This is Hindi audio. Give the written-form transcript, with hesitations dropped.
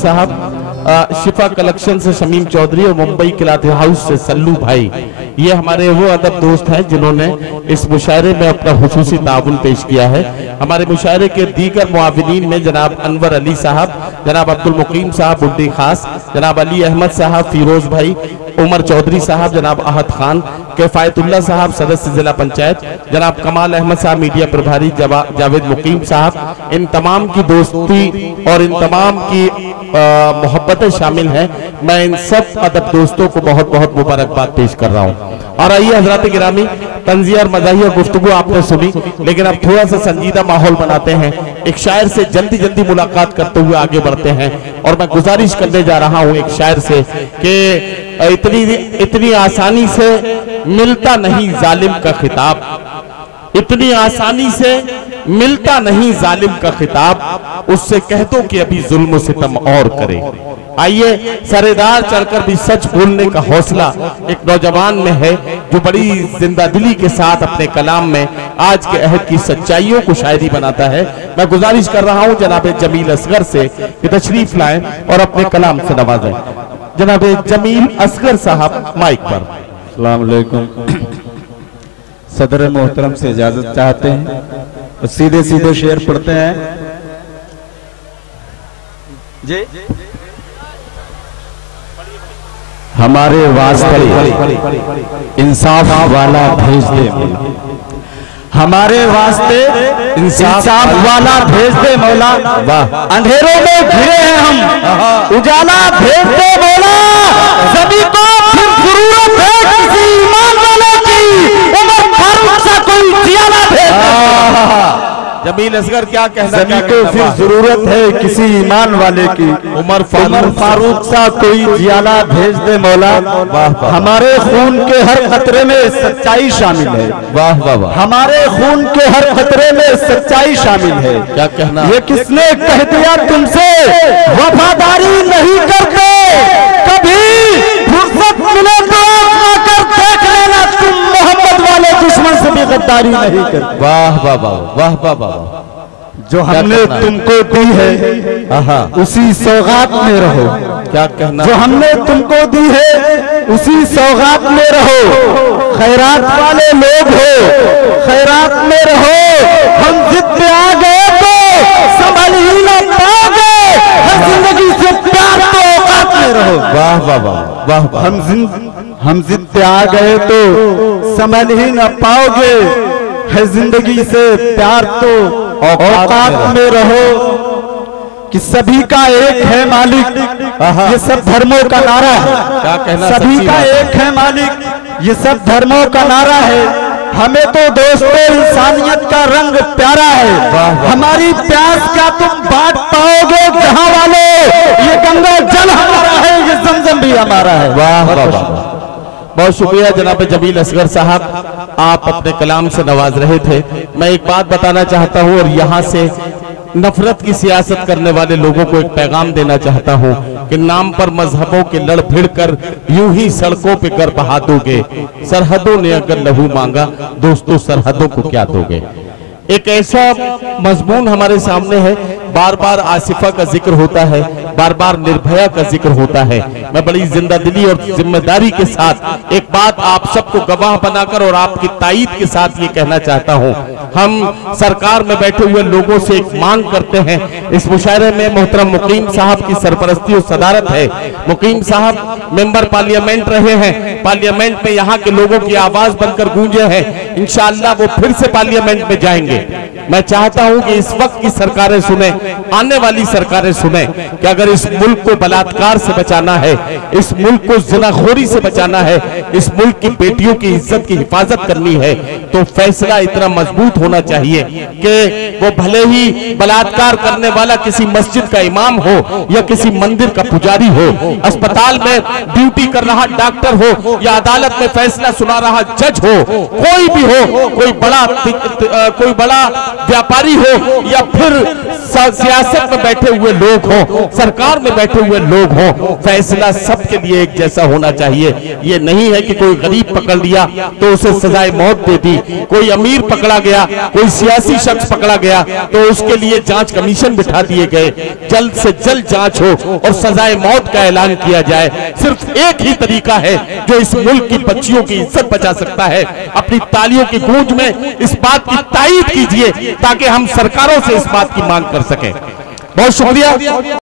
साहब, शिफा कलेक्शन से शमीम चौधरी और मुंबई क्लॉथ हाउस से सल्लू भाई, ये हमारे वो अदब दोस्त हैं जिन्होंने इस मुशायरे में अपना हुसूसी ताउन पेश किया है। हमारे मुशायरे के दीगर मुआविनीन में जनाब अनवर अली साहब, जनाब अब्दुल मुकीम साहब बुड्डी खास, जनाब अली अहमद साहब, फिरोज भाई, उमर चौधरी साहब, जनाब अहद खान, किफायतुल्लाह साहब सदस्य जिला पंचायत, जनाब कमाल अहमद साहब मीडिया प्रभारी, जावेद मुकीम साहब, इन तमाम की दोस्ती और इन तमाम की मोहब्बतें शामिल हैं। मैं इन सब अदब दोस्तों को बहुत बहुत मुबारकबाद पेश कर रहा हूँ। और आइए हजरात गिरामी, तंज़िया और मज़ाहिया गुफ्तगू आपने सुनी, लेकिन अब थोड़ा सा संजीदा माहौल बनाते हैं। एक शायर से जल्दी जल्दी मुलाकात करते हुए आगे बढ़ते हैं और मैं गुजारिश करने जा रहा हूँ एक शायर से कि इतनी आसानी से मिलता नहीं जालिम का खिताब, इतनी आसानी से मिलता नहीं जालिम का खिताब, उससे कह दो कि अभी जुल्म सितम और करे। आइए, सरेदार चढ़कर भी सच बोलने का हौसला एक नौजवान में है जो बड़ी जिंदादिली के साथ अपने कलाम में आज के अहद की सच्चाइयों को शायरी बनाता है। मैं गुजारिश कर रहा हूं जनाब जमील असगर से कि तशरीफ लाएं और अपने कलाम से नवाजें। जनाब जमील असगर साहब माइक पर। अस्सलाम वालेकुम। सदर मोहतरम से इजाजत चाहते हैं और सीधे सीधे शेर पढ़ते हैं जी। हमारे वास्ते इंसाफ वाला भेज दे, हमारे वास्ते इंसाफ वाला भेज दे मौला। अंधेरों में घिरे हैं हम, उजाला भेज दे मौला। सभी को फिर जरूरत है किसी ईमान वाले की, उमर फारूक सा कोई जियाला भेज। जमील असगर क्या कहना, सभी को फिर जरूरत है किसी ईमान वाले की, उमर फारूक सा कोई जियाला भेज दे मौला। हमारे खून के हर खतरे में सच्चाई शामिल है। वाह वाह वाह। हमारे खून के हर खतरे में सच्चाई शामिल है। क्या कहना, ये किसने कह दिया तुमसे वफादारी नहीं करते, कभी फुर्सत मिले तो आकर देख लेना तुम मोहम्मद वाले दुश्मन से भी गद्दारी नहीं करते। वाह वाह वाह वाह वाह वाह। जो हमने तुमको दी है उसी सौगात में रहो। क्या कहना, जो हमने तुमको दी है उसी सौगात में रहो। खैरात वाले लोग हो, खैरात में रहो। हम जिद पे आ गए तो संभल ही न पाओगे, हर जिंदगी से प्यार तो औकात में रहो। वाह वाह वाह वाह वाह। हम जिद पे आ गए तो संभल ही न पाओगे, है जिंदगी से प्यार तो औकात में रहो। कि सभी का एक है मालिक, ये सब धर्मों का नारा है। क्या कहना, सभी का एक है मालिक, ये सब धर्मों का नारा है। हमें तो दोस्तों इंसानियत का रंग प्यारा है। हमारी प्यास क्या तुम बांट पाओगे जहां वाले, ये गंगा जल हमारा है, ये जमजम भी हमारा है। वाह वाह वाह। बहुत शुक्रिया जनाब जमील असगर साहब, आप अपने कलाम से नवाज रहे थे। मैं एक बात बताना चाहता हूं और यहाँ से नफरत की सियासत करने वाले लोगों को एक पैगाम देना चाहता हूं कि नाम पर मजहबों के लड़ भिड़ कर यूं ही सड़कों पे कर बहा दोगे। सरहदों ने अगर लहू मांगा, दोस्तों सरहदों को क्या दोगे। एक ऐसा मजमून हमारे सामने है, बार बार आसिफा का जिक्र होता है, बार बार निर्भया का जिक्र होता है। मैं बड़ी जिंदादिली और जिम्मेदारी के साथ एक बात आप सबको गवाह बनाकर और आपकी ताईद के साथ ये कहना चाहता हूं, हम सरकार में बैठे हुए लोगों से एक मांग करते हैं। इस मुशायरे में मोहतरम मुकीम साहब की सरपरस्ती और सदारत है। मुकीम साहब मेंबर पार्लियामेंट रहे हैं, पार्लियामेंट में यहाँ के लोगों की आवाज बनकर गूंजे हैं। इंशाअल्लाह वो फिर से पार्लियामेंट में जाएंगे। मैं चाहता हूं कि इस वक्त की सरकारें सुने, आने वाली सरकारें सुने कि अगर इस मुल्क को बलात्कार से बचाना है, इस मुल्क को ज़िनाखोरी से बचाना है, इस मुल्क की बेटियों की इज्जत की हिफाजत करनी है, तो फैसला इतना मजबूत होना चाहिए कि वो भले ही बलात्कार करने वाला किसी मस्जिद का इमाम हो या किसी मंदिर का पुजारी हो, अस्पताल में ड्यूटी कर रहा डॉक्टर हो या अदालत में फैसला सुना रहा जज हो, कोई भी हो, कोई बड़ा व्यापारी हो या फिर सियासत में बैठे हुए लोग हों, सरकार में बैठे हुए लोग हों, फैसला सबके लिए एक जैसा होना चाहिए। ये नहीं है कि कोई गरीब पकड़ लिया तो उसे सजाए मौत दे दी, कोई अमीर पकड़ा गया, कोई सियासी शख्स पकड़ा गया तो उसके लिए जांच कमीशन बिठा दिए गए। जल्द से जल्द जांच हो और सजाए मौत का ऐलान किया जाए। सिर्फ एक ही तरीका है जो इस मुल्क की बच्चियों की इज्जत बचा सकता है। अपनी तालियों की गूंज में इस बात की तायीद कीजिए ताकि हम सरकारों से इस बात की मांग कर सकें। बहुत शुक्रिया।